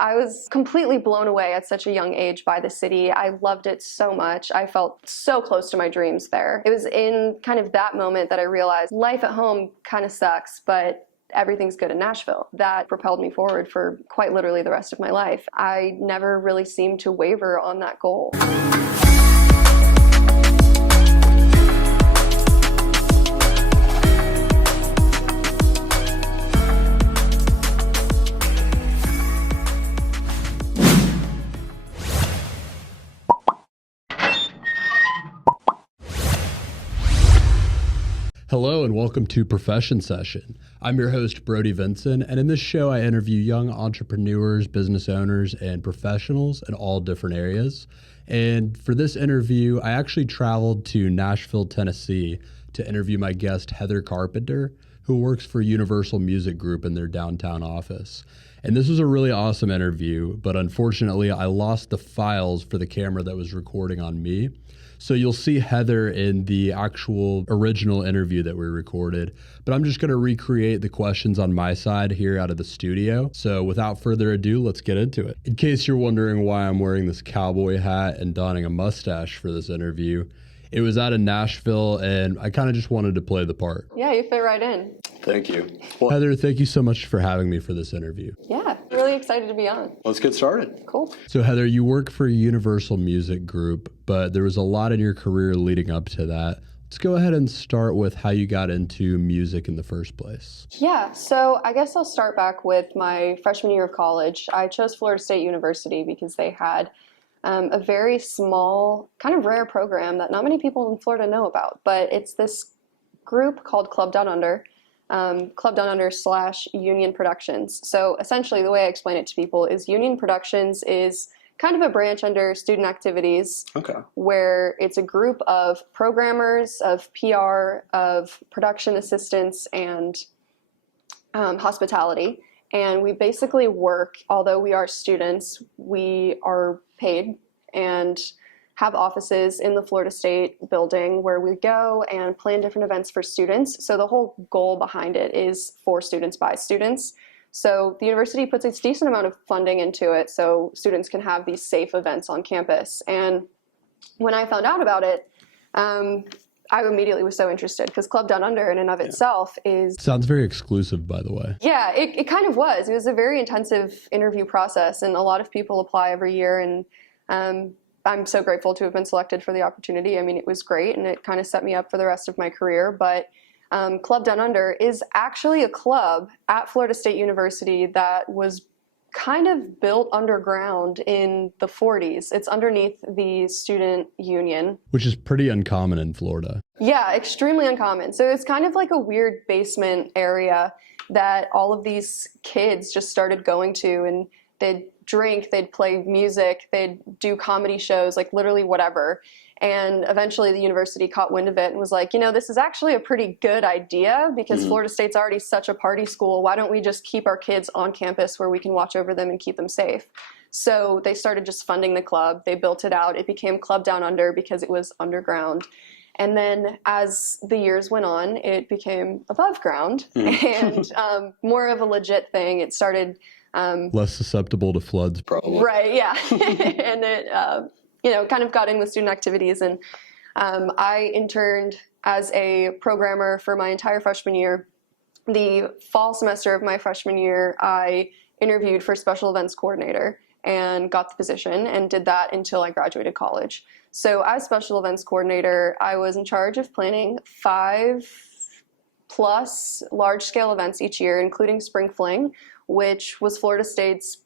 I was completely blown away at such a young age by the city. I loved it so much. I felt so close to my dreams there. It was in kind of that moment that I realized life at home kind of sucks, but everything's good in Nashville. That propelled me forward for quite literally the rest of my life. I never really seemed to waver on that goal. Hello and welcome to Profession Session. I'm your host, Brody Vinson, and in this show I interview young entrepreneurs, business owners, and professionals in all different areas. And for this interview, I actually traveled to Nashville, Tennessee to interview my guest, Heather Carpenter, who works for Universal Music Group in their downtown office. And this was a really awesome interview, but unfortunately I lost the files for the camera that was recording on me. So you'll see Heather in the actual original interview that we recorded, but I'm just going to recreate the questions on my side here out of the studio. So without further ado, let's get into it. In case you're wondering why I'm wearing this cowboy hat and donning a mustache for this interview, it was out in Nashville and I kind of just wanted to play the part. Yeah, you fit right in. Thank you. Well, Heather, thank you so much for having me for this interview. Yeah, really excited to be on. Let's get started. Cool. So Heather, you work for Universal Music Group, but there was a lot in your career leading up to that. Let's go ahead and start with how you got into music in the first place. Yeah, so I guess I'll start back with my freshman year of college. I chose Florida State University because they had a very small, kind of rare program that not many people in Florida know about, but it's this group called Club Down Under. Club Down Under / Union Productions. So essentially the way I explain it to people is Union Productions is kind of a branch under student activities, where it's a group of programmers, of PR, of production assistants, and hospitality. And we basically work, although we are students, we are paid and have offices in the Florida State building where we go and plan different events for students. So the whole goal behind it is for students by students. So the university puts a decent amount of funding into it so students can have these safe events on campus. And when I found out about it, I immediately was so interested because Club Down Under in and of itself is... Sounds very exclusive, by the way. Yeah, it kind of was. It was a very intensive interview process and a lot of people apply every year, and I'm so grateful to have been selected for the opportunity. I mean, it was great and it kind of set me up for the rest of my career, but Club Down Under is actually a club at Florida State University that was kind of built underground in the 40s. It's underneath the student union. Which is pretty uncommon in Florida. Yeah, extremely uncommon. So it's kind of like a weird basement area that all of these kids just started going to, and they'd drink, they'd play music, they'd do comedy shows, like literally whatever. And eventually the university caught wind of it and was like, you know, this is actually a pretty good idea because Florida State's already such a party school. Why don't we just keep our kids on campus where we can watch over them and keep them safe? So they started just funding the club. They built it out. It became Club Down Under because it was underground. And then as the years went on, it became above ground and more of a legit thing. It started... less susceptible to floods, probably. Right, yeah. And it, kind of got in with student activities. And I interned as a programmer for my entire freshman year. The fall semester of my freshman year, I interviewed for special events coordinator and got the position and did that until I graduated college. So as special events coordinator, I was in charge of planning 5+ large-scale events each year, including Spring Fling, which was Florida State's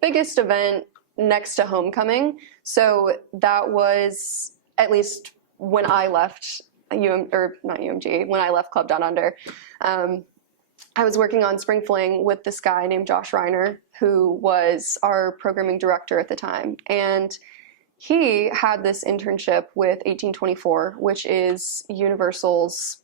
biggest event next to homecoming. So that was, at least when I left when I left Club Down Under, I was working on Spring Fling with this guy named Josh Reiner, who was our programming director at the time. And he had this internship with 1824, which is Universal's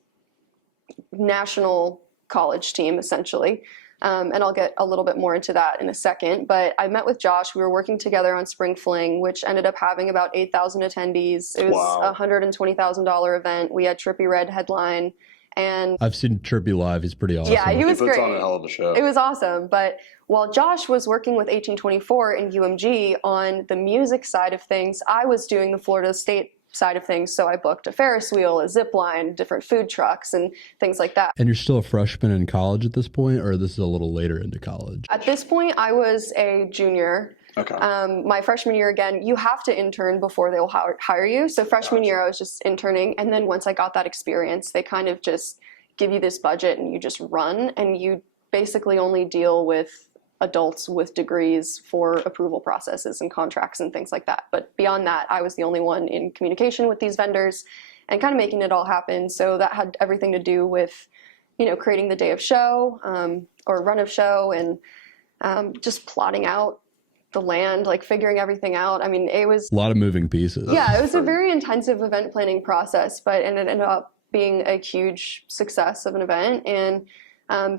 national college team, essentially. And I'll get a little bit more into that in a second. But I met with Josh. We were working together on Spring Fling, which ended up having about 8,000 attendees. It was a $120,000 event. We had Trippie Redd headline. And I've seen Trippie live. He's pretty awesome. Yeah, he was puts great. on a hell of a show. It was awesome. But while Josh was working with 1824 and UMG on the music side of things, I was doing the Florida State side of things. So I booked a Ferris wheel, a zip line, different food trucks, and things like that. And you're still a freshman in college at this point, or this is a little later into college? At this point, I was a junior. Okay. My freshman year, again, you have to intern before they'll hire you. So freshman year, I was just interning. And then once I got that experience, they kind of just give you this budget and you just run, and you basically only deal with adults with degrees for approval processes and contracts and things like that. But beyond that, I was the only one in communication with these vendors and kind of making it all happen. So that had everything to do with, creating the day of show or run of show, and just plotting out the land, like figuring everything out. I mean, it was A lot of moving pieces. Yeah, it was a very intensive event planning process, but it ended up being a huge success of an event. And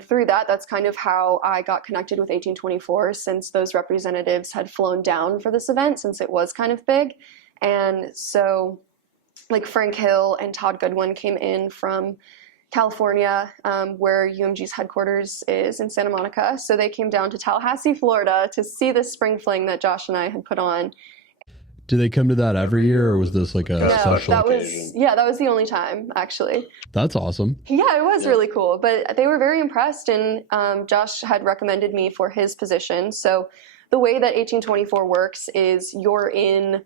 through that, that's kind of how I got connected with 1824, since those representatives had flown down for this event, since it was kind of big. And so like Frank Hill and Todd Goodwin came in from California, where UMG's headquarters is in Santa Monica. So they came down to Tallahassee, Florida to see the spring fling that Josh and I had put on. Do they come to that every year, or was this like a special occasion? That was the only time, actually. That's awesome. Yeah, it was really cool, but they were very impressed, and Josh had recommended me for his position. So the way that 1824 works is you're in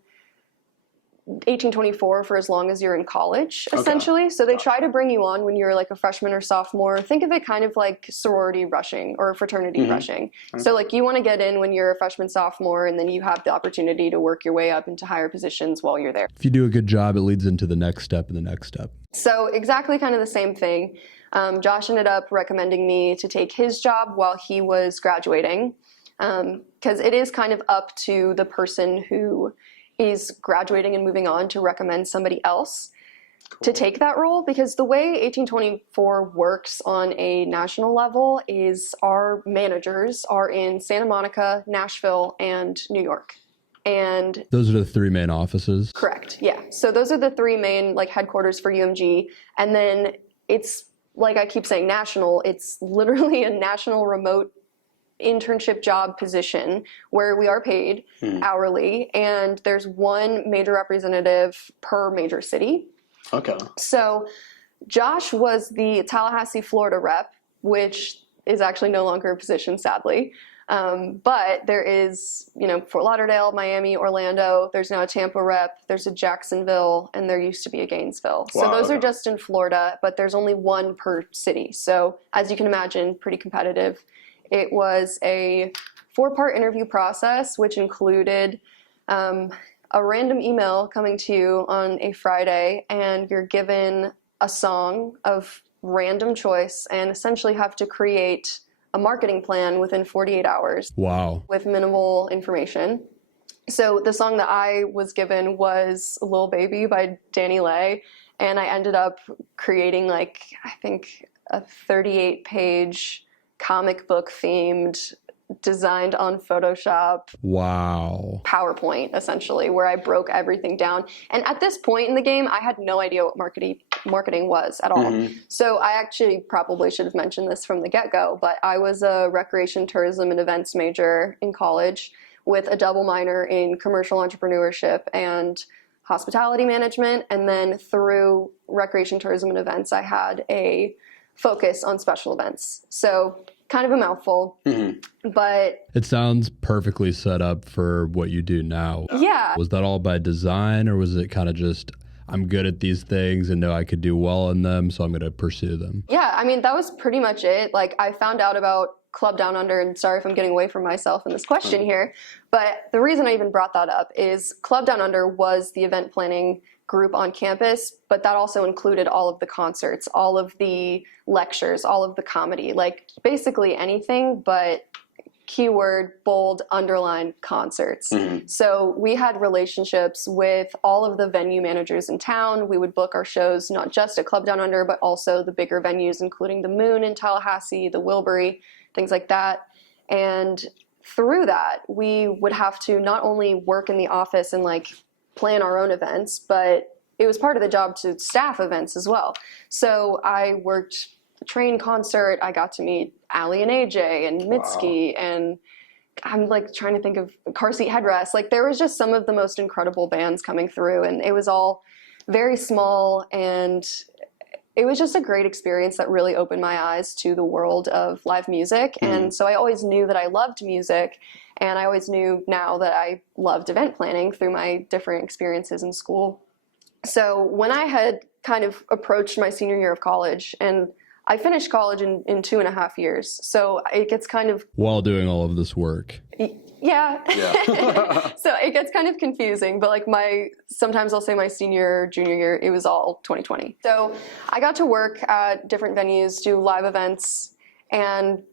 1824 for as long as you're in college, essentially. So they try to bring you on when you're like a freshman or sophomore. Think of it kind of like sorority rushing or fraternity rushing. So like you want to get in when you're a freshman, sophomore, and then you have the opportunity to work your way up into higher positions while you're there. If you do a good job, it leads into the next step and the next step. So exactly kind of the same thing. Josh ended up recommending me to take his job while he was graduating, because it is kind of up to the person who is graduating and moving on to recommend somebody else to take that role, because the way 1824 works on a national level is our managers are in Santa Monica, Nashville, and New York. And those are the three main offices? Correct, yeah. So those are the three main headquarters for UMG. And then it's, like I keep saying, national. It's literally a national remote internship job position where we are paid hourly, and there's one major representative per major city. Okay. So Josh was the Tallahassee, Florida rep, which is actually no longer a position, sadly. But there is, Fort Lauderdale, Miami, Orlando. There's now a Tampa rep. There's a Jacksonville, and there used to be a Gainesville. So those are just in Florida, but there's only one per city. So as you can imagine, pretty competitive. It was a 4-part interview process, which included a random email coming to you on a Friday, and you're given a song of random choice and essentially have to create a marketing plan within 48 hours. Wow. With minimal information. So the song that I was given was Lil Baby by Danny Lay, and I ended up creating I think a 38-page comic book themed, designed on Photoshop. Wow. PowerPoint, essentially, where I broke everything down. And at this point in the game, I had no idea what marketing was at all. So I actually probably should have mentioned this from the get-go, but I was a recreation, tourism, and events major in college with a double minor in commercial entrepreneurship and hospitality management. And then through recreation, tourism, and events, I had a focus on special events. So kind of a mouthful, but it sounds perfectly set up for what you do now. Yeah. Was that all by design, or was it kind of just, I'm good at these things and know I could do well in them, so I'm going to pursue them? Yeah, I mean, that was pretty much it. I found out about Club Down Under, and sorry if I'm getting away from myself in this question here, but the reason I even brought that up is Club Down Under was the event planning group on campus, but that also included all of the concerts, all of the lectures, all of the comedy, basically anything but keyword, bold, underline concerts. So we had relationships with all of the venue managers in town. We would book our shows not just at Club Down Under, but also the bigger venues, including the Moon in Tallahassee, the Wilbury, things like that. And through that, we would have to not only work in the office and plan our own events, but it was part of the job to staff events as well. So I worked Train concert. I got to meet Allie and AJ and Mitski, and I'm like trying to think of Car Seat Headrest. Like there was just some of the most incredible bands coming through, and it was all very small, and it was just a great experience that really opened my eyes to the world of live music. And so I always knew that I loved music, and I always knew now that I loved event planning through my different experiences in school. So when I had kind of approached my senior year of college, and I finished college in 2.5 years, so it gets kind of... While doing all of this work. Yeah. So it gets kind of confusing, but like sometimes I'll say my senior, junior year, it was all 2020. So I got to work at different venues, do live events, and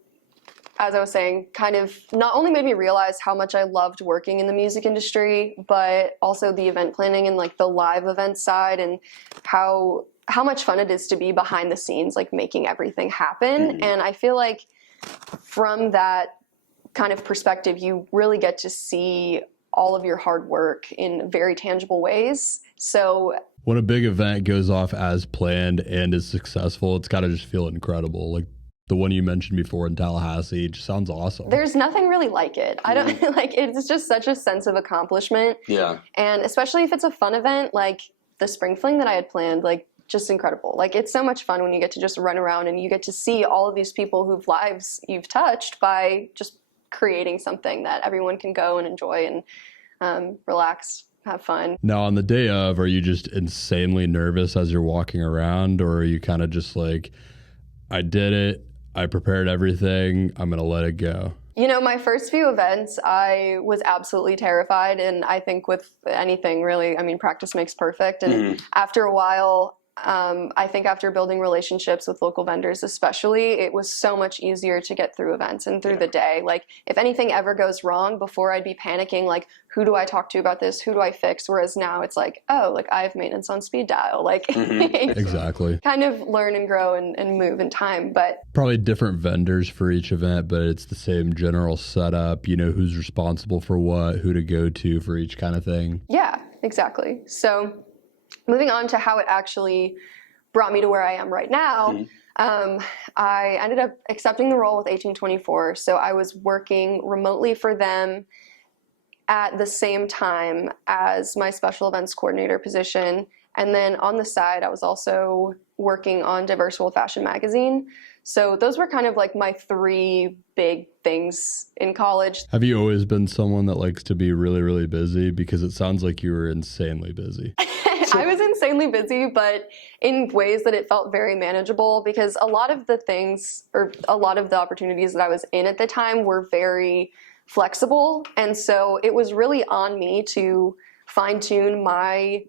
as I was saying, kind of not only made me realize how much I loved working in the music industry, but also the event planning and like the live event side, and how much fun it is to be behind the scenes, like making everything happen. And I feel like from that kind of perspective, you really get to see all of your hard work in very tangible ways. So when a big event goes off as planned and is successful, it's got to just feel incredible. Like the one you mentioned before in Tallahassee, it just sounds awesome. There's nothing really like it. I don't like, it's just such a sense of accomplishment. Yeah. And especially if it's a fun event, like the Spring Fling that I had planned, like just incredible. Like it's so much fun when you get to just run around and you get to see all of these people whose lives you've touched by just creating something that everyone can go and enjoy and relax, have fun. Now, on the day of, are you just insanely nervous as you're walking around, or are you kind of just like, I did it, I prepared everything, I'm going to let it go? You know, my first few events, I was absolutely terrified. And I think with anything really, I mean, practice makes perfect. And after a while, I think after building relationships with local vendors especially, it was so much easier to get through events and through the day. Like if anything ever goes wrong, before I'd be panicking, like, who do I talk to about this? Who do I fix? Whereas now it's like, oh, like I have maintenance on speed dial. Like Exactly. Kind of learn and grow and move in time. But probably different vendors for each event, but it's the same general setup, you know, who's responsible for what, who to go to for each kind of thing. Yeah, exactly. So moving on to how it actually brought me to where I am right now, I ended up accepting the role with 1824. So I was working remotely for them at the same time as my special events coordinator position. And then on the side, I was also working on Diverse World Fashion Magazine. So those were kind of like my 3 big things in college. Have you always been someone that likes to be really, really busy? Because it sounds like you were insanely busy. I was insanely busy, but in ways that it felt very manageable, because a lot of the things, or a lot of the opportunities that I was in at the time were very flexible. And so it was really on me to fine-tune my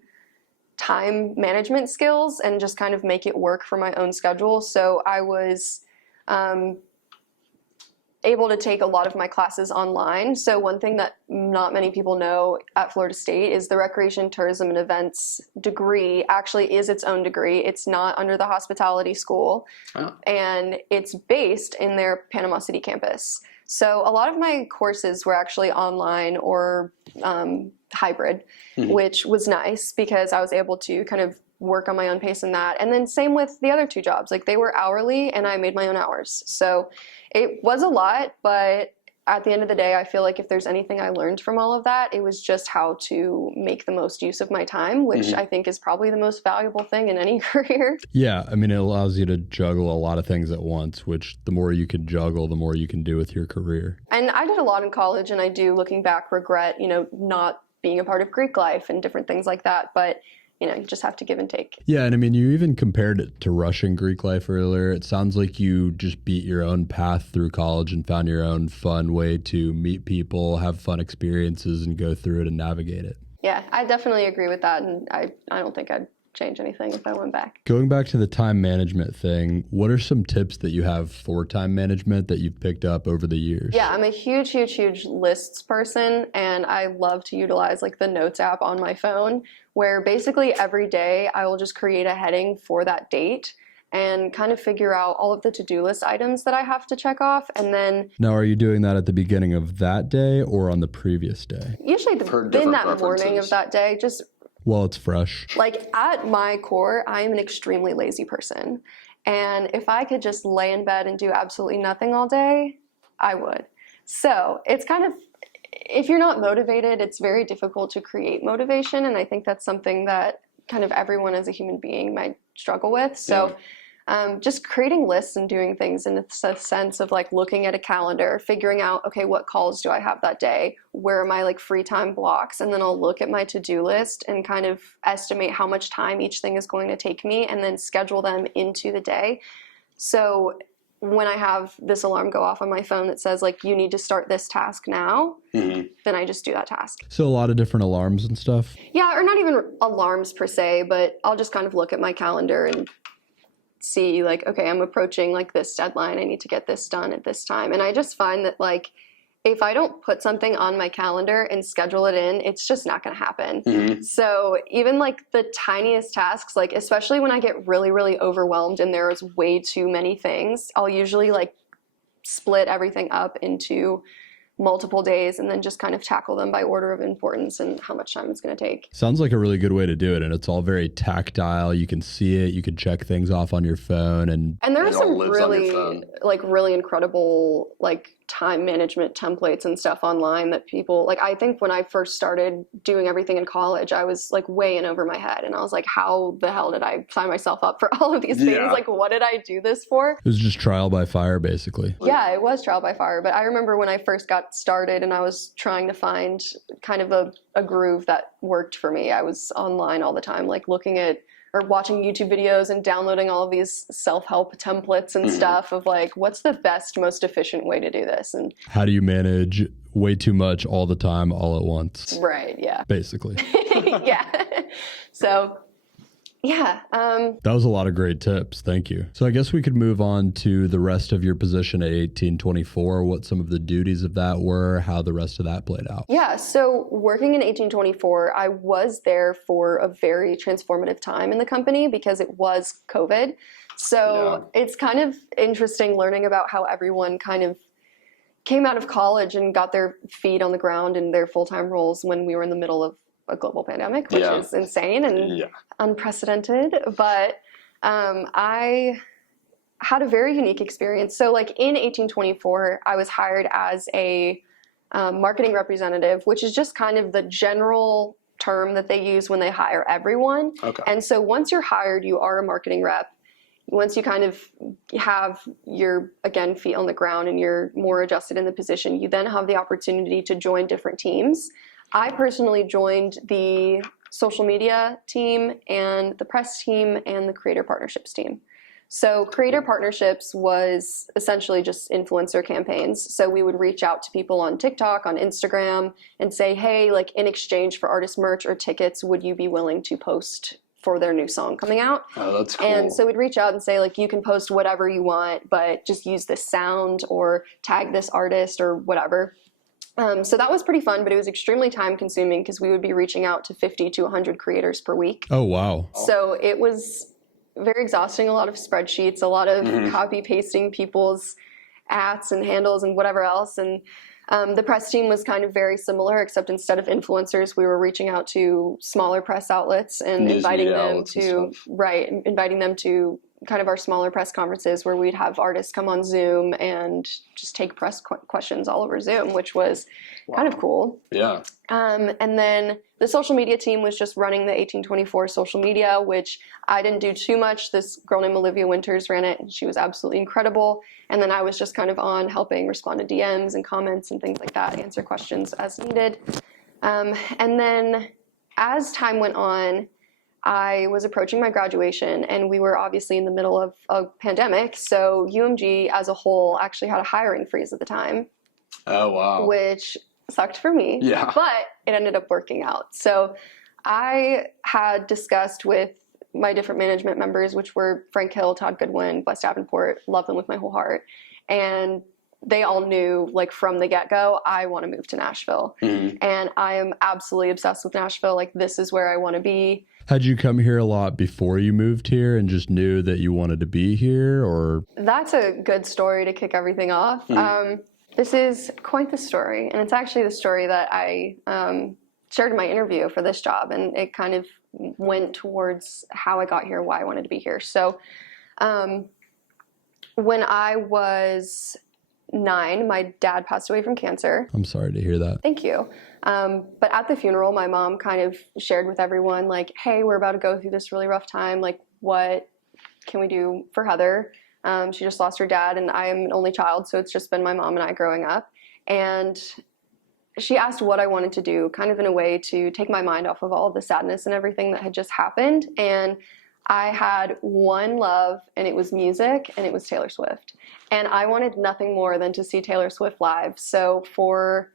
time management skills and just kind of make it work for my own schedule. So I was able to take a lot of my classes online. So one thing that not many people know at Florida State is the Recreation, Tourism, and Events degree actually is its own degree. It's not under the hospitality school, and it's based in their Panama City campus. So a lot of my courses were actually online or hybrid, which was nice because I was able to kind of work on my own pace in that. And then same with the other 2 jobs. Like they were hourly and I made my own hours. So it was a lot, but at the end of the day, I feel like if there's anything I learned from all of that, it was just how to make the most use of my time, which I think is probably the most valuable thing in any career. Yeah, I mean, it allows you to juggle a lot of things at once, which the more you can juggle, the more you can do with your career. And I did a lot in college, and I do, looking back, regret, you know, not being a part of Greek life and different things like that. But you know, you just have to give and take. Yeah, and I mean, you even compared it to Russian Greek life earlier. It sounds like you just beat your own path through college and found your own fun way to meet people, have fun experiences, and go through it and navigate it. Yeah, I definitely agree with that, and I don't think I'd change anything if I went back. Going back to the time management thing, what are some tips that you have for time management that you've picked up over the years? Yeah, I'm a huge lists person, and I love to utilize like the Notes app on my phone, where basically every day I will just create a heading for that date and kind of figure out all of the to-do list items that I have to check off. And then... Now, are you doing that at the beginning of that day or on the previous day? Usually in that morning of that day, just... Well, it's fresh. Like at my core, I am an extremely lazy person. And if I could just lay in bed and do absolutely nothing all day, I would. So it's kind of, if you're not motivated, it's very difficult to create motivation. And I think that's something that kind of everyone as a human being might struggle with. So just creating lists and doing things in a sense of like looking at a calendar, figuring out, okay, what calls do I have that day? Where are my like free time blocks? And then I'll look at my to-do list and kind of estimate how much time each thing is going to take me and then schedule them into the day. So when I have this alarm go off on my phone that says like, you need to start this task now, then I just do that task. So a lot of different alarms and stuff? Yeah, or not even alarms per se, but I'll just kind of look at my calendar and see like, okay, I'm approaching like this deadline. I need to get this done at this time. And I just find that like, if I don't put something on my calendar and schedule it in, it's just not going to happen. So even like the tiniest tasks, like especially when I get really, really overwhelmed and there's way too many things, I'll usually like split everything up into multiple days and then just kind of tackle them by order of importance and how much time it's going to take. Sounds like a really good way to do it. And it's all very tactile. You can see it. You can check things off on your phone. And there are some really incredible like time management templates and stuff online that people like. I think when I first started doing everything in college, I was like way in over my head. And I was like, how the hell did I sign myself up for all of these things? Like, what did I do this for? It was just trial by fire, basically. Yeah, it was trial by fire. But I remember when I first got started and I was trying to find kind of a groove that worked for me. I was online all the time, like looking at or watching YouTube videos and downloading all of these self-help templates and stuff of like, what's the best, most efficient way to do this? And how do you manage way too much all the time, all at once? Right, yeah. Basically. Yeah. So, yeah. That was a lot of great tips. Thank you. So I guess we could move on to the rest of your position at 1824, what some of the duties of that were, how the rest of that played out. Yeah, so working in 1824, I was there for a very transformative time in the company because it was COVID. So it's kind of interesting learning about how everyone kind of came out of college and got their feet on the ground in their full-time roles when we were in the middle of a global pandemic, which is insane and unprecedented. But I had a very unique experience. So like in 1824, I was hired as a marketing representative, which is just kind of the general term that they use when they hire everyone. Okay. And so once you're hired, you are a marketing rep. Once you kind of have your, again, feet on the ground and you're more adjusted in the position, you then have the opportunity to join different teams. I personally joined the social media team and the press team and the creator partnerships team. So creator partnerships was essentially just influencer campaigns. So we would reach out to people on TikTok, on Instagram, and say, hey, like in exchange for artist merch or tickets, would you be willing to post for their new song coming out? Oh, that's cool. And so we'd reach out and say, like, you can post whatever you want, but just use this sound or tag this artist or whatever. So that was pretty fun, but it was extremely time consuming because we would be reaching out to 50 to 100 creators per week. Oh, wow. So it was very exhausting, a lot of spreadsheets, a lot of copy pasting people's ats and handles and whatever else. And the press team was kind of very similar, except instead of influencers, we were reaching out to smaller press outlets and inviting them to kind of our smaller press conferences where we'd have artists come on Zoom and just take press questions all over Zoom, which was kind of cool. Yeah. And then the social media team was just running the 1824 social media, which I didn't do too much. This girl named Olivia Winters ran it, and she was absolutely incredible. And then I was just kind of on helping respond to DMs and comments and things like that, answer questions as needed. And then as time went on, I was approaching my graduation, and we were obviously in the middle of a pandemic. So UMG as a whole actually had a hiring freeze at the time. Oh, wow. Which sucked for me. Yeah. But it ended up working out. So I had discussed with my different management members, which were Frank Hill, Todd Goodwin, Wes Davenport, love them with my whole heart. And they all knew, like, from the get-go, I want to move to Nashville. And I am absolutely obsessed with Nashville. Like, this is where I want to be. Had you come here a lot before you moved here and just knew that you wanted to be here, or? That's a good story to kick everything off. This is quite the story, and it's actually the story that I shared in my interview for this job, and it kind of went towards how I got here, why I wanted to be here. So When I was 9, my dad passed away from cancer. I'm sorry to hear that. Thank you. But at the funeral, my mom kind of shared with everyone, like, hey, we're about to go through this really rough time. Like, what can we do for Heather? She just lost her dad, and I am an only child, so it's just been my mom and I growing up. And she asked what I wanted to do, kind of in a way to take my mind off of all of the sadness and everything that had just happened. And I had one love, and it was music, and it was Taylor Swift. And I wanted nothing more than to see Taylor Swift live. So for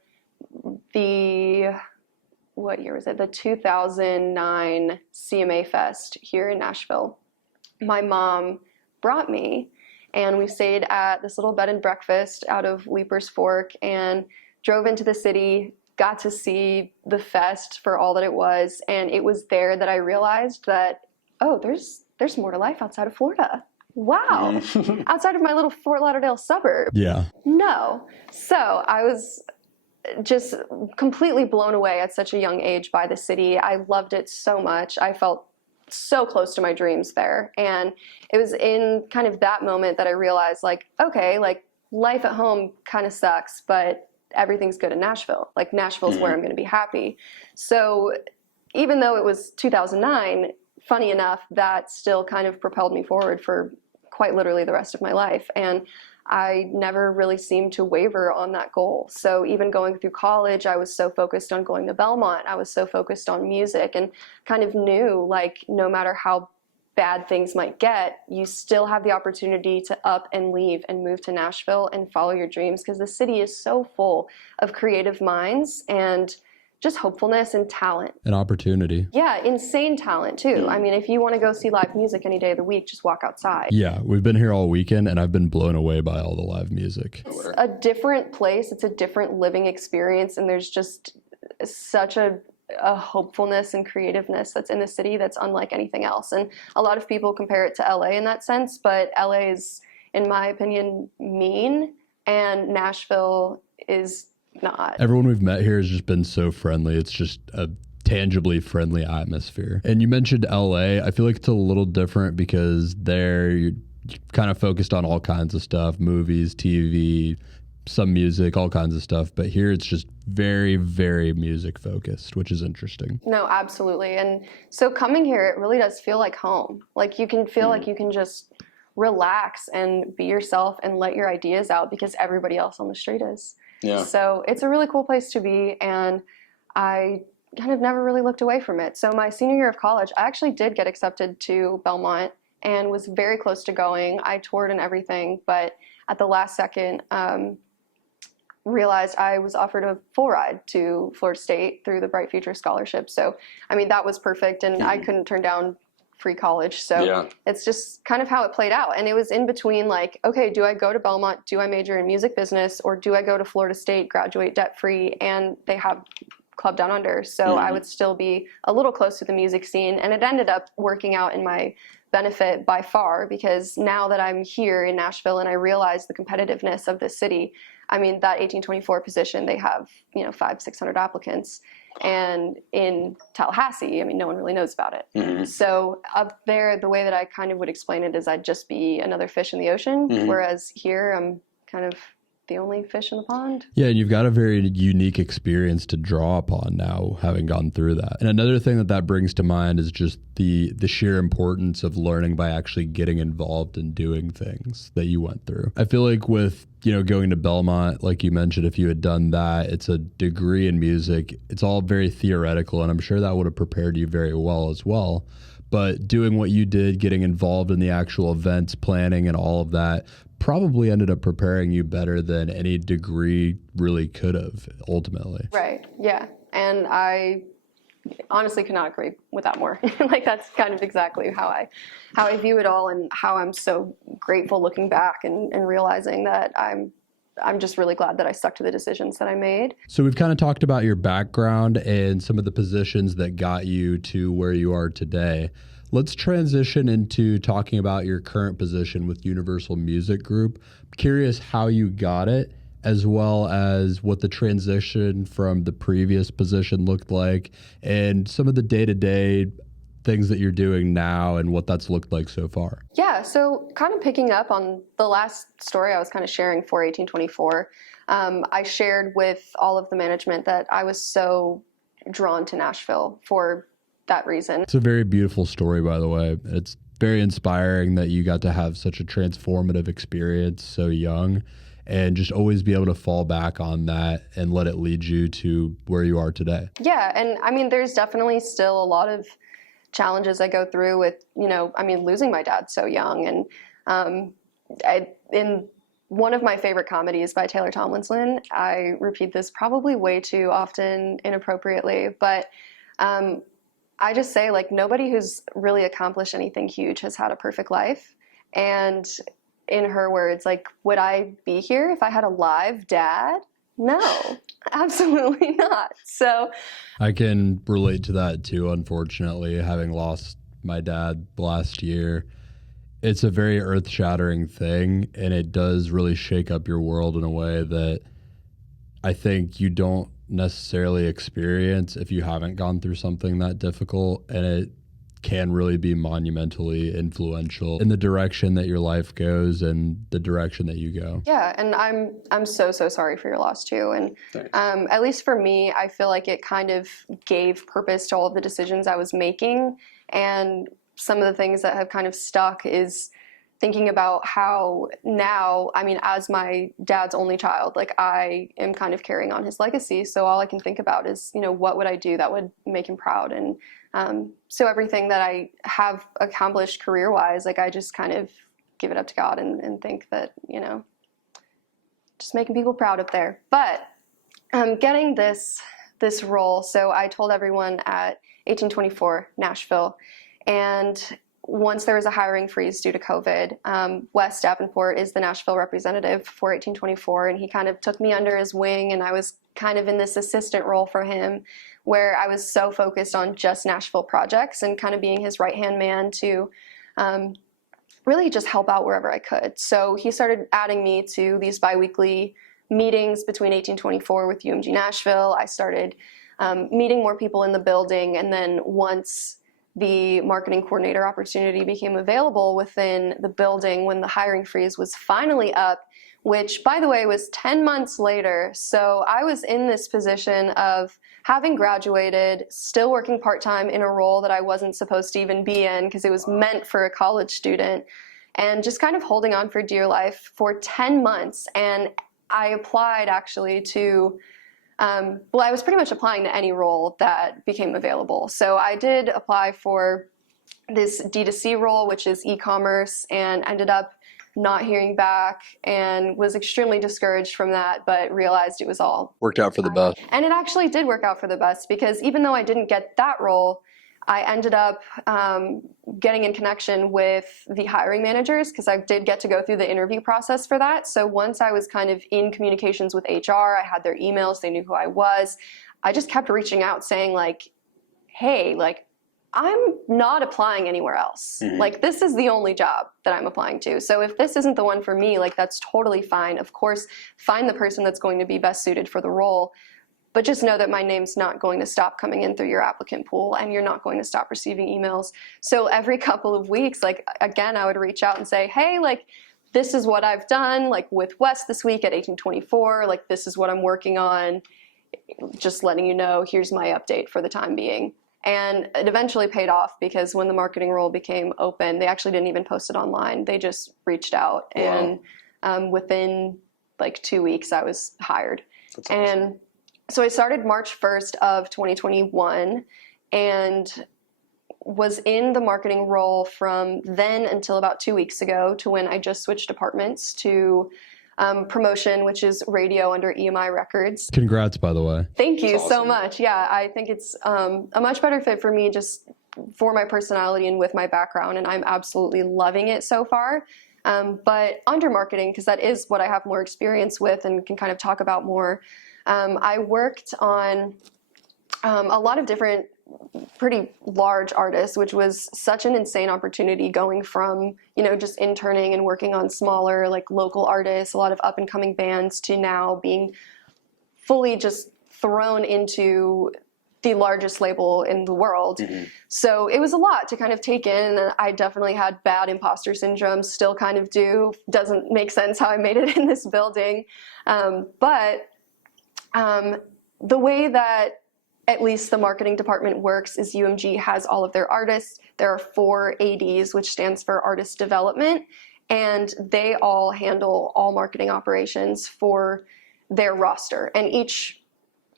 what year was it? The 2009 CMA Fest here in Nashville, my mom brought me, and we stayed at this little bed and breakfast out of Leaper's Fork and drove into the city, got to see the fest for all that it was. And it was there that I realized that, oh, there's more to life outside of Florida. Wow. Outside of my little Fort Lauderdale suburb. Yeah. No. So I was just completely blown away at such a young age by the city. I loved it so much. I felt so close to my dreams there. And it was in kind of that moment that I realized, like, okay, like, life at home kind of sucks, but everything's good in Nashville. Like, Nashville's where I'm going to be happy. So even though it was 2009, funny enough, that still kind of propelled me forward for quite literally the rest of my life. And I never really seemed to waver on that goal. So even going through college, I was so focused on going to Belmont. I was so focused on music, and kind of knew, like, no matter how bad things might get, you still have the opportunity to up and leave and move to Nashville and follow your dreams, because the city is so full of creative minds and just hopefulness and talent. An opportunity. Yeah, insane talent too. I mean, if you want to go see live music any day of the week, just walk outside. Yeah, we've been here all weekend, and I've been blown away by all the live music. It's a different place. It's a different living experience, and there's just such a hopefulness and creativeness that's in the city that's unlike anything else. And a lot of people compare it to LA in that sense, but LA is, in my opinion, mean, and Nashville is not. Everyone we've met here has just been so friendly. It's just a tangibly friendly atmosphere. And you mentioned LA. I feel like it's a little different because there you're kind of focused on all kinds of stuff, movies, TV, some music, all kinds of stuff. But here it's just very, very music focused, which is interesting. No, absolutely. And so coming here, it really does feel like home. Like, you can feel like you can just relax and be yourself and let your ideas out, because everybody else on the street is. Yeah. So it's a really cool place to be, and I kind of never really looked away from it. So my senior year of college, I actually did get accepted to Belmont and was very close to going. I toured and everything, but at the last second, realized I was offered a full ride to Florida State through the Bright Future Scholarship. So, I mean, that was perfect, and I couldn't turn down free college. So it's just kind of how it played out. And it was in between, like, okay, do I go to Belmont? Do I major in music business? Or do I go to Florida State, graduate debt-free, and they have Club Down Under? So I would still be a little close to the music scene. And it ended up working out in my benefit by far, because now that I'm here in Nashville and I realize the competitiveness of this city, I mean, that 1824 position, they have, 500-600 applicants. And in Tallahassee, I mean, no one really knows about it. So up there, the way that I kind of would explain it is I'd just be another fish in the ocean, whereas here I'm kind of the only fish in the pond. Yeah, and you've got a very unique experience to draw upon now, having gone through that. And another thing that brings to mind is just the sheer importance of learning by actually getting involved in doing things that you went through. I feel like with, going to Belmont, like you mentioned, if you had done that, it's a degree in music. It's all very theoretical, and I'm sure that would have prepared you very well as well. But doing what you did, getting involved in the actual events, planning, and all of that, probably ended up preparing you better than any degree really could have, ultimately. Right, yeah. And I honestly cannot agree with that more. Like, that's kind of exactly how I view it all, and how I'm so grateful looking back and realizing that I'm just really glad that I stuck to the decisions that I made. So we've kind of talked about your background and some of the positions that got you to where you are today. Let's transition into talking about your current position with Universal Music Group. I'm curious how you got it, as well as what the transition from the previous position looked like, and some of the day-to-day things that you're doing now and what that's looked like so far. Yeah, so kind of picking up on the last story I was kind of sharing for 1824, I shared with all of the management that I was so drawn to Nashville for that reason. It's a very beautiful story, by the way. It's very inspiring that you got to have such a transformative experience so young and just always be able to fall back on that and let it lead you to where you are today. Yeah, and I mean, there's definitely still a lot of challenges I go through with, losing my dad so young. And in one of my favorite comedies by Taylor Tomlinson, I repeat this probably way too often inappropriately, but I just say, like, nobody who's really accomplished anything huge has had a perfect life. And in her words, like, would I be here if I had a live dad? No, absolutely not. So I can relate to that too, unfortunately, having lost my dad last year. It's a very earth-shattering thing, and it does really shake up your world in a way that I think you don't necessarily experience if you haven't gone through something that difficult, and it can really be monumentally influential in the direction that your life goes and the direction that you go. Yeah, and I'm so sorry for your loss too. And at least for me, I feel like it kind of gave purpose to all of the decisions I was making. And some of the things that have kind of stuck is thinking about how now, as my dad's only child, like, I am kind of carrying on his legacy. So all I can think about is, what would I do that would make him proud? And so everything that I have accomplished career-wise, like, I just kind of give it up to God and think that, just making people proud up there. But getting this role, so I told everyone at 1824 Nashville, and once there was a hiring freeze due to COVID, Wes Davenport is the Nashville representative for 1824, and he kind of took me under his wing, and I was kind of in this assistant role for him where I was so focused on just Nashville projects and kind of being his right-hand man to really just help out wherever I could. So he started adding me to these biweekly meetings between 1824 with UMG Nashville. I started meeting more people in the building, and then once the marketing coordinator opportunity became available within the building when the hiring freeze was finally up, which, by the way, was 10 months later. So I was in this position of having graduated, still working part-time in a role that I wasn't supposed to even be in because it was meant for a college student, and just kind of holding on for dear life for 10 months. And I applied actually to I was pretty much applying to any role that became available. So I did apply for this D2C role, which is e-commerce, and ended up not hearing back and was extremely discouraged from that, but realized it was all Worked out for the best. And it actually did work out for the best, because even though I didn't get that role, I ended up getting in connection with the hiring managers, because I did get to go through the interview process for that. So once I was kind of in communications with HR, I had their emails, they knew who I was. I just kept reaching out saying, like, hey, like, I'm not applying anywhere else. Mm-hmm. Like, this is the only job that I'm applying to. So if this isn't the one for me, like, that's totally fine. Of course, find the person that's going to be best suited for the role. But just know that my name's not going to stop coming in through your applicant pool, and you're not going to stop receiving emails. So every couple of weeks, like, again, I would reach out and say, hey, like, this is what I've done, like, with Wes this week at 1824, like, this is what I'm working on, just letting you know, here's my update for the time being. And it eventually paid off, because when the marketing role became open, they actually didn't even post it online. They just reached out. Wow. And within like 2 weeks, I was hired. That's awesome. And so I started March 1st of 2021 and was in the marketing role from then until about 2 weeks ago, to when I just switched departments to promotion, which is radio under EMI Records. Congrats, by the way. Thank you so much. Yeah, I think it's a much better fit for me, just for my personality and with my background, and I'm absolutely loving it so far. But under marketing, because that is what I have more experience with and can kind of talk about more, I worked on a lot of different pretty large artists, which was such an insane opportunity, going from, just interning and working on smaller, like, local artists, a lot of up and coming bands, to now being fully just thrown into the largest label in the world. So it was a lot to kind of take in. And I definitely had bad imposter syndrome, still kind of do. Doesn't make sense how I made it in this building. But the way that at least the marketing department works is UMG has all of their artists. There are 4 ADs, which stands for artist development, and they all handle all marketing operations for their roster. And each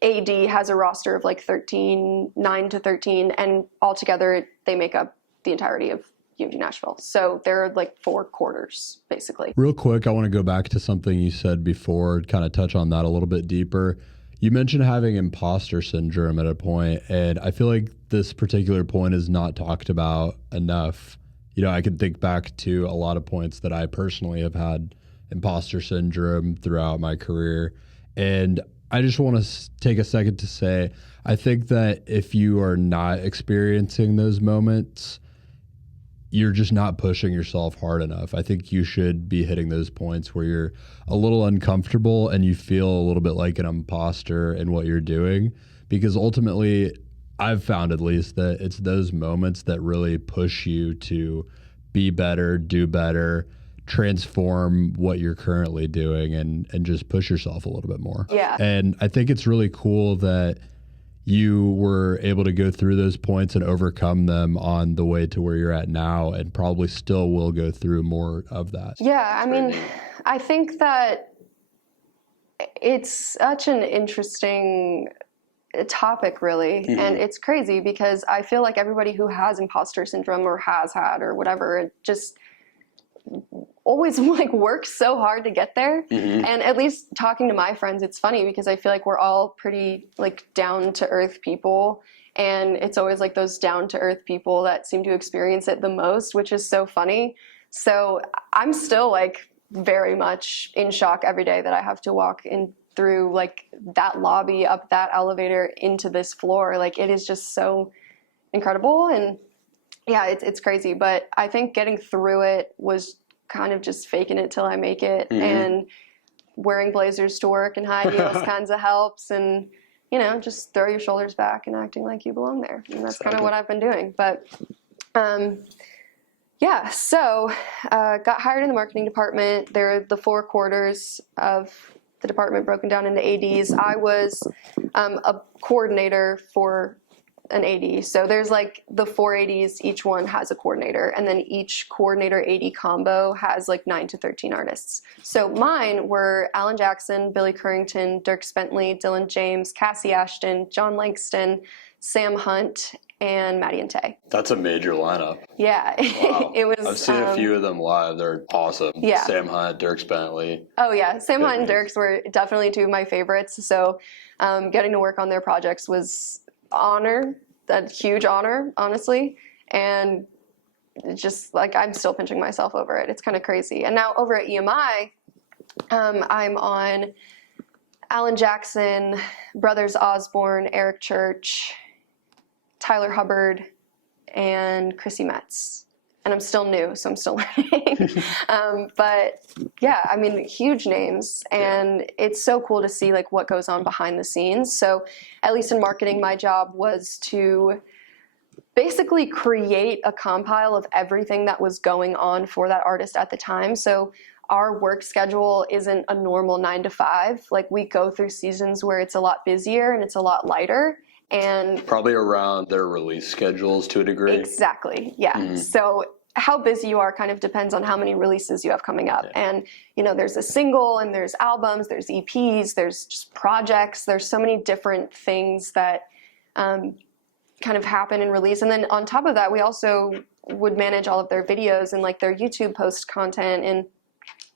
AD has a roster of like 9 to 13, and altogether they make up the entirety of UMG Nashville. So there are like 4 quarters, basically. Real quick, I want to go back to something you said before, kind of touch on that a little bit deeper. You mentioned having imposter syndrome at a point, and I feel like this particular point is not talked about enough. You know, I can think back to a lot of points that I personally have had imposter syndrome throughout my career. And I just want to take a second to say, I think that if you are not experiencing those moments, you're just not pushing yourself hard enough. I think you should be hitting those points where you're a little uncomfortable and you feel a little bit like an imposter in what you're doing, because ultimately I've found at least that it's those moments that really push you to be better, do better, transform what you're currently doing, and just push yourself a little bit more. Yeah. And I think it's really cool that you were able to go through those points and overcome them on the way to where you're at now, and probably still will go through more of that. Yeah, I mean, I think that it's such an interesting topic, really. And it's crazy because I feel like everybody who has imposter syndrome or has had or whatever, it just always like works so hard to get there. And at least talking to my friends, it's funny because I feel like we're all pretty like down to earth people, and it's always like those down to earth people that seem to experience it the most, which is so funny. So I'm still like very much in shock every day that I have to walk in through like that lobby, up that elevator into this floor. Like it is just so incredible. And yeah, it's crazy, but I think getting through it was kind of just faking it till I make it, and wearing blazers to work and high heels kinds of helps, and you know, just throw your shoulders back and acting like you belong there. And that's kind of what I've been doing. But yeah, so got hired in the marketing department. There are the 4 quarters of the department broken down into ADs. I was a coordinator for an AD. So there's like the 4 ADs, each one has a coordinator, and then each coordinator AD combo has like 9 to 13 artists. So mine were Alan Jackson, Billy Currington, Dirk Bentley, Dylan James, Cassie Ashton, John Langston, Sam Hunt, and Maddie and Tay. That's a major lineup. Yeah. Wow. It was. I've seen a few of them live. They're awesome. Yeah. Sam Hunt, Dirk Bentley. Oh yeah, Sam Hunt and Dirks were definitely 2 of my favorites. So getting to work on their projects was a huge honor, honestly. And just like, I'm still pinching myself over it. It's kind of crazy. And now over at EMI, I'm on Alan Jackson, Brothers Osborne, Eric Church, Tyler Hubbard, and Chrissy Metz. And I'm still new, so I'm still learning. But yeah, I mean, huge names, and it's so cool to see like what goes on behind the scenes. So at least in marketing, my job was to basically create a compile of everything that was going on for that artist at the time. So our work schedule isn't a normal 9 to 5. Like we go through seasons where it's a lot busier and it's a lot lighter. And probably around their release schedules to a degree. Exactly, yeah. So how busy you are kind of depends on how many releases you have coming up. And, you know, there's a single and there's albums, there's EPs, there's just projects. There's so many different things that kind of happen and release. And then on top of that, we also would manage all of their videos and like their YouTube post content and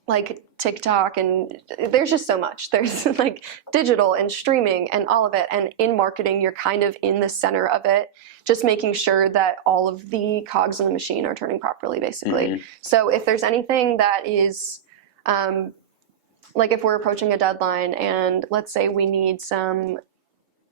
like TikTok, and there's just so much. There's like digital and streaming and all of it. And in marketing, you're kind of in the center of it, just making sure that all of the cogs in the machine are turning properly, basically. So if there's anything that is, like if we're approaching a deadline and let's say we need some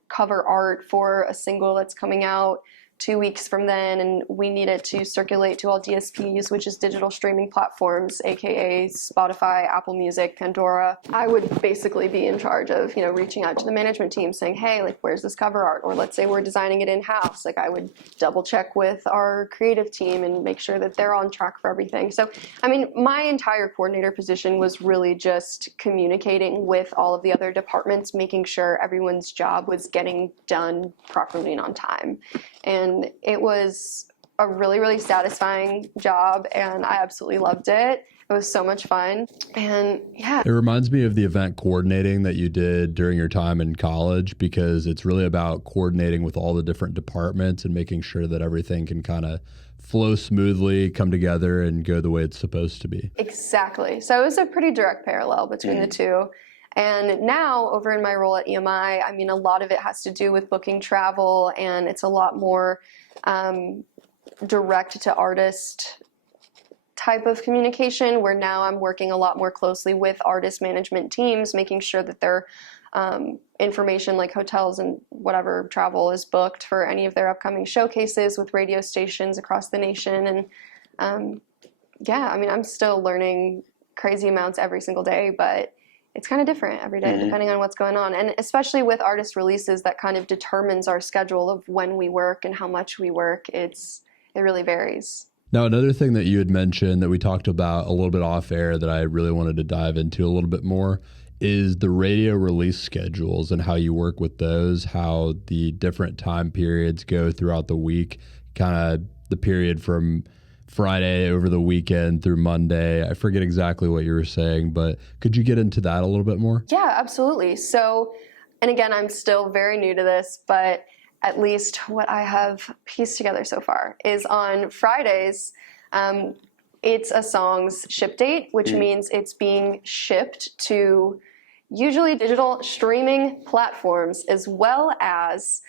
cover art for a single that's coming out 2 weeks from then, and we need it to circulate to all DSPs, which is digital streaming platforms, aka Spotify, Apple Music, Pandora. I would basically be in charge of, reaching out to the management team saying, hey, like, where's this cover art? Or let's say we're designing it in-house. Like, I would double check with our creative team and make sure that they're on track for everything. So, I mean, my entire coordinator position was really just communicating with all of the other departments, making sure everyone's job was getting done properly and on time. And it was a really, really satisfying job, and I absolutely loved it. It was so much fun. And yeah. It reminds me of the event coordinating that you did during your time in college, because it's really about coordinating with all the different departments and making sure that everything can kind of flow smoothly, come together, and go the way it's supposed to be. Exactly. So it was a pretty direct parallel between the two. And now, over in my role at EMI, I mean, a lot of it has to do with booking travel, and it's a lot more direct to artist type of communication, where now I'm working a lot more closely with artist management teams, making sure that their information like hotels and whatever travel is booked for any of their upcoming showcases with radio stations across the nation. And yeah, I mean, I'm still learning crazy amounts every single day, but it's kind of different every day depending on what's going on. And especially with artist releases, that kind of determines our schedule of when we work and how much we work. It really varies. Now, another thing that you had mentioned that we talked about a little bit off air that I really wanted to dive into a little bit more is the radio release schedules and how you work with those, how the different time periods go throughout the week, kind of the period from Friday over the weekend through Monday. I forget exactly what you were saying, but could you get into that a little bit more? Yeah, absolutely. So, and again, I'm still very new to this, but at least what I have pieced together so far is on Fridays, it's a song's ship date, which means it's being shipped to usually digital streaming platforms as well as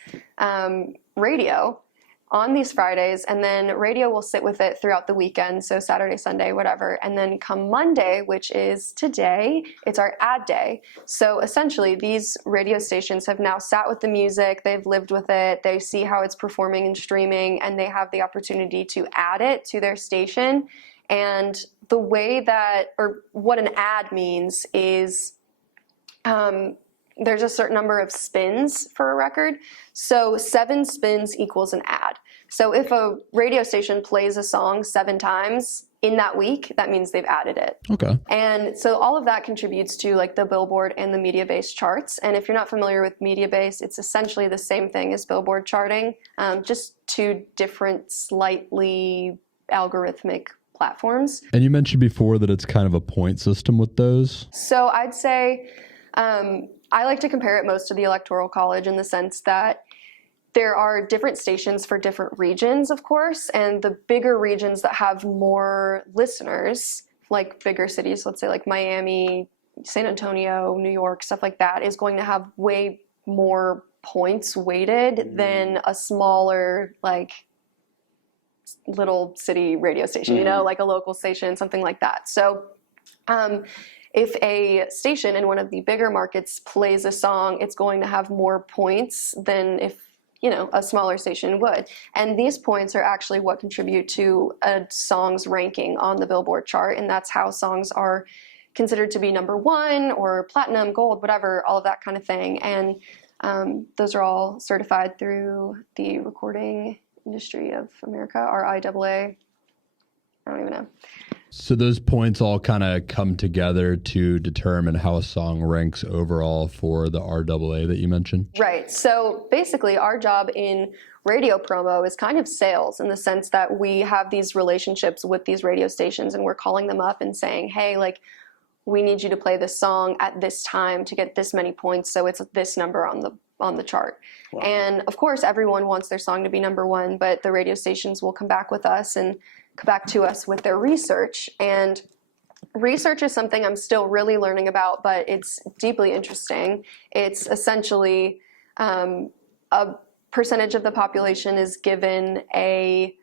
radio on these Fridays, and then radio will sit with it throughout the weekend, so Saturday, Sunday, whatever. And then come Monday, which is today, it's our ad day. So essentially, these radio stations have now sat with the music, they've lived with it, they see how it's performing and streaming, and they have the opportunity to add it to their station. And the way that, or what an ad means is, there's a certain number of spins for a record. So 7 spins equals an ad. So if a radio station plays a song 7 times in that week, that means they've added it. Okay. And so all of that contributes to like the Billboard and the Mediabase charts. And if you're not familiar with Mediabase, it's essentially the same thing as Billboard charting, just 2 different slightly algorithmic platforms. And you mentioned before that it's kind of a point system with those. So I'd say I like to compare it most to the Electoral College in the sense that there are different stations for different regions, of course, and the bigger regions that have more listeners, like bigger cities, let's say like Miami, San Antonio, New York, stuff like that, is going to have way more points weighted than a smaller, like, little city radio station, like a local station, something like that. So if a station in one of the bigger markets plays a song, it's going to have more points than if, a smaller station would. And these points are actually what contribute to a song's ranking on the Billboard chart, and that's how songs are considered to be number 1 or platinum, gold, whatever, all of that kind of thing. And those are all certified through the Recording Industry of America, RIAA. I don't even know. So those points all kind of come together to determine how a song ranks overall for the RAA that you mentioned? Right. So basically our job in radio promo is kind of sales in the sense that we have these relationships with these radio stations and we're calling them up and saying, hey, like, we need you to play this song at this time to get this many points, so it's this number on the chart. Wow. And of course everyone wants their song to be number 1, but the radio stations will come back with us and come back to us with their research. And research is something I'm still really learning about, but it's deeply interesting. It's essentially a percentage of the population is given a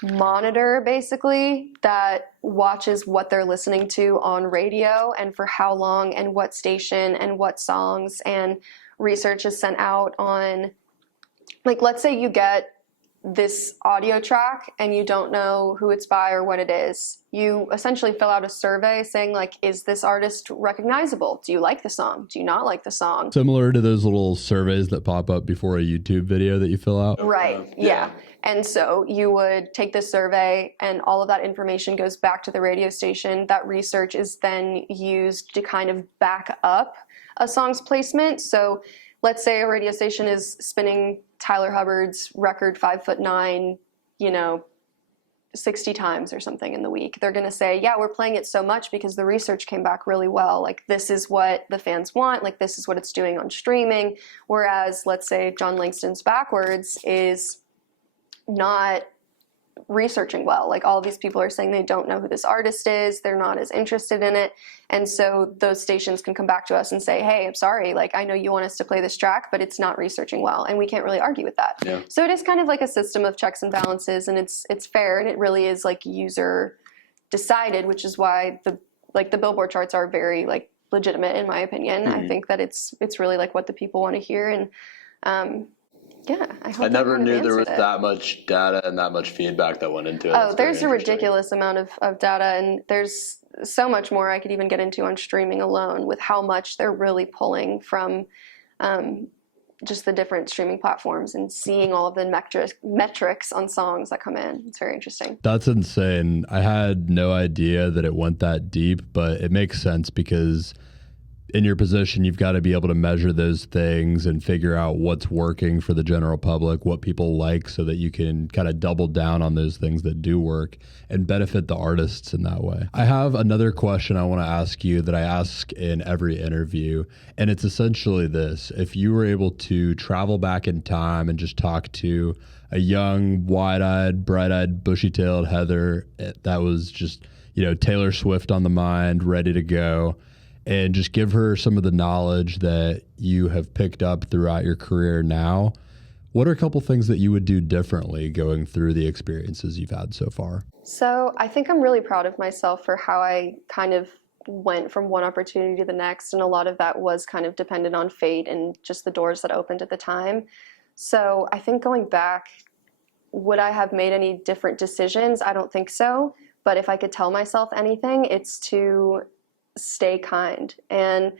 monitor, basically, that watches what they're listening to on radio and for how long and what station and what songs. And research is sent out on, like, let's say you get this audio track and you don't know who it's by or what it is, you essentially fill out a survey saying, like, is this artist recognizable? Do you like the song? Do you not like the song? Similar to those little surveys that pop up before a YouTube video that you fill out? Right, yeah. And so you would take this survey and all of that information goes back to the radio station. That research is then used to kind of back up a song's placement. So let's say a radio station is spinning Tyler Hubbard's record 5'9", 60 times or something in the week. They're going to say, yeah, we're playing it so much because the research came back really well. Like, this is what the fans want. Like, this is what it's doing on streaming. Whereas, let's say John Langston's Backwards is not researching well. Like, all of these people are saying they don't know who this artist is. They're not as interested in it. And so those stations can come back to us and say, hey, I'm sorry. Like, I know you want us to play this track, but it's not researching well. And we can't really argue with that. Yeah. So it is kind of like a system of checks and balances, and it's fair, and it really is like user decided, which is why the Billboard charts are very like legitimate in my opinion. Mm-hmm. I think that it's really like what the people want to hear. And yeah, I never knew there was that much data and that much feedback that went into it. Oh, there's a ridiculous amount of data, and there's so much more I could even get into on streaming alone with how much they're really pulling from just the different streaming platforms and seeing all of the metrics on songs that come in. It's very interesting. That's insane. I had no idea that it went that deep, but it makes sense because in your position, you've got to be able to measure those things and figure out what's working for the general public, what people like, so that you can kind of double down on those things that do work and benefit the artists in that way. I have another question I want to ask you that I ask in every interview, and it's essentially this. If you were able to travel back in time and just talk to a young, wide-eyed, bright-eyed, bushy-tailed Heather that was just, Taylor Swift on the mind, ready to go, and just give her some of the knowledge that you have picked up throughout your career now, what are a couple things that you would do differently going through the experiences you've had so far? So I think I'm really proud of myself for how I kind of went from one opportunity to the next, and a lot of that was kind of dependent on fate and just the doors that opened at the time. So I think going back, would I have made any different decisions? I don't think so. But if I could tell myself anything, it's to stay kind. And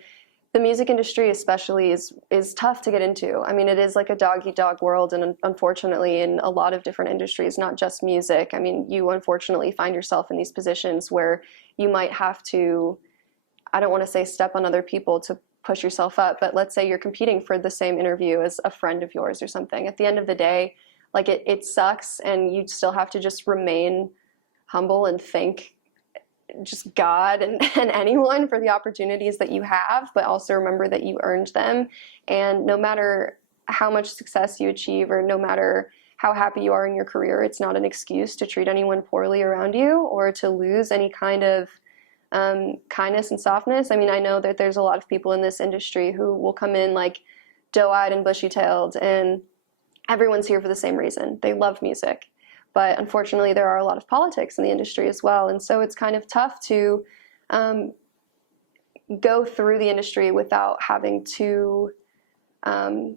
the music industry especially is tough to get into. I mean, it is like a dog-eat-dog world, and unfortunately in a lot of different industries, not just music. I mean, you unfortunately find yourself in these positions where you might have to, I don't want to say step on other people to push yourself up, but let's say you're competing for the same interview as a friend of yours or something. At the end of the day, like it sucks, and you still have to just remain humble and thank just God and anyone for the opportunities that you have, but also remember that you earned them. And no matter how much success you achieve, or no matter how happy you are in your career, it's not an excuse to treat anyone poorly around you or to lose any kind of kindness and softness. I mean, I know that there's a lot of people in this industry who will come in like doe-eyed and bushy-tailed, and everyone's here for the same reason. They love music. But unfortunately, there are a lot of politics in the industry as well. And so it's kind of tough to go through the industry without having to kind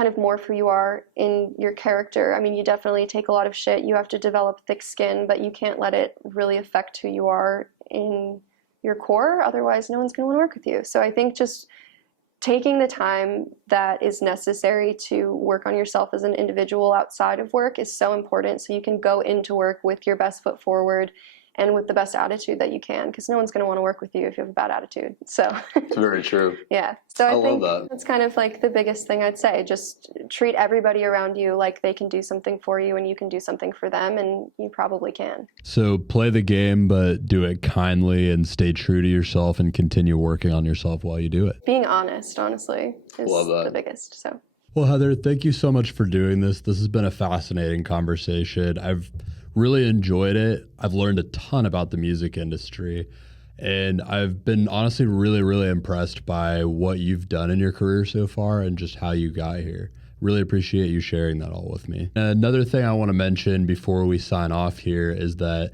of morph who you are in your character. I mean, you definitely take a lot of shit. You have to develop thick skin, but you can't let it really affect who you are in your core. Otherwise, no one's going to want to work with you. So I think just taking the time that is necessary to work on yourself as an individual outside of work is so important, so you can go into work with your best foot forward and with the best attitude that you can, because no one's going to want to work with you if you have a bad attitude. So It's very true. yeah. So I think love that. that's kind of like the biggest thing I'd say. Just treat everybody around you like they can do something for you and you can do something for them, and you probably can. So play the game, but do it kindly and stay true to yourself and continue working on yourself while you do it. Being honest, honestly, is Love that. the biggest. So Well, Heather, thank you so much for doing this. This has been a fascinating conversation. I've really enjoyed it. I've learned a ton about the music industry, and I've been honestly really, really impressed by what you've done in your career so far and just how you got here. Really appreciate you sharing that all with me. And another thing I want to mention before we sign off here is that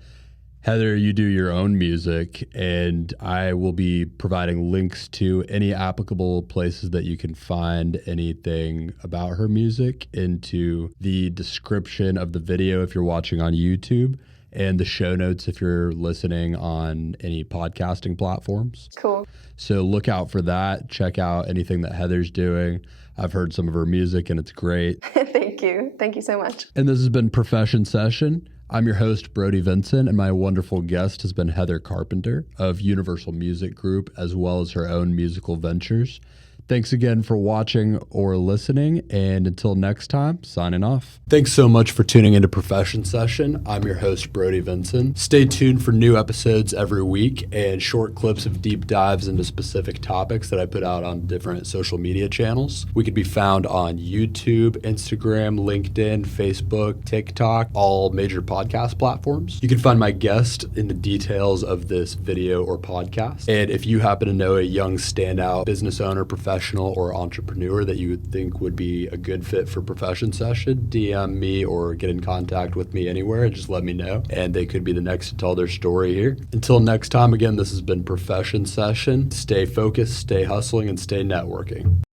Heather, you do your own music, and I will be providing links to any applicable places that you can find anything about her music into the description of the video if you're watching on YouTube, and the show notes if you're listening on any podcasting platforms. Cool. So look out for that. Check out anything that Heather's doing. I've heard some of her music, and it's great. Thank you. Thank you so much. And this has been Profession Session. I'm your host, Brody Vincent, and my wonderful guest has been Heather Carpenter of Universal Music Group, as well as her own musical ventures. Thanks again for watching or listening, and until next time, signing off. Thanks so much for tuning into Profession Session. I'm your host, Brody Vincent. Stay tuned for new episodes every week and short clips of deep dives into specific topics that I put out on different social media channels. We could be found on YouTube, Instagram, LinkedIn, Facebook, TikTok, all major podcast platforms. You can find my guest in the details of this video or podcast. And if you happen to know a young standout business owner, professional, or entrepreneur that you would think would be a good fit for Profession Session, DM me or get in contact with me anywhere and just let me know. And they could be the next to tell their story here. Until next time, again, this has been Profession Session. Stay focused, stay hustling, and stay networking.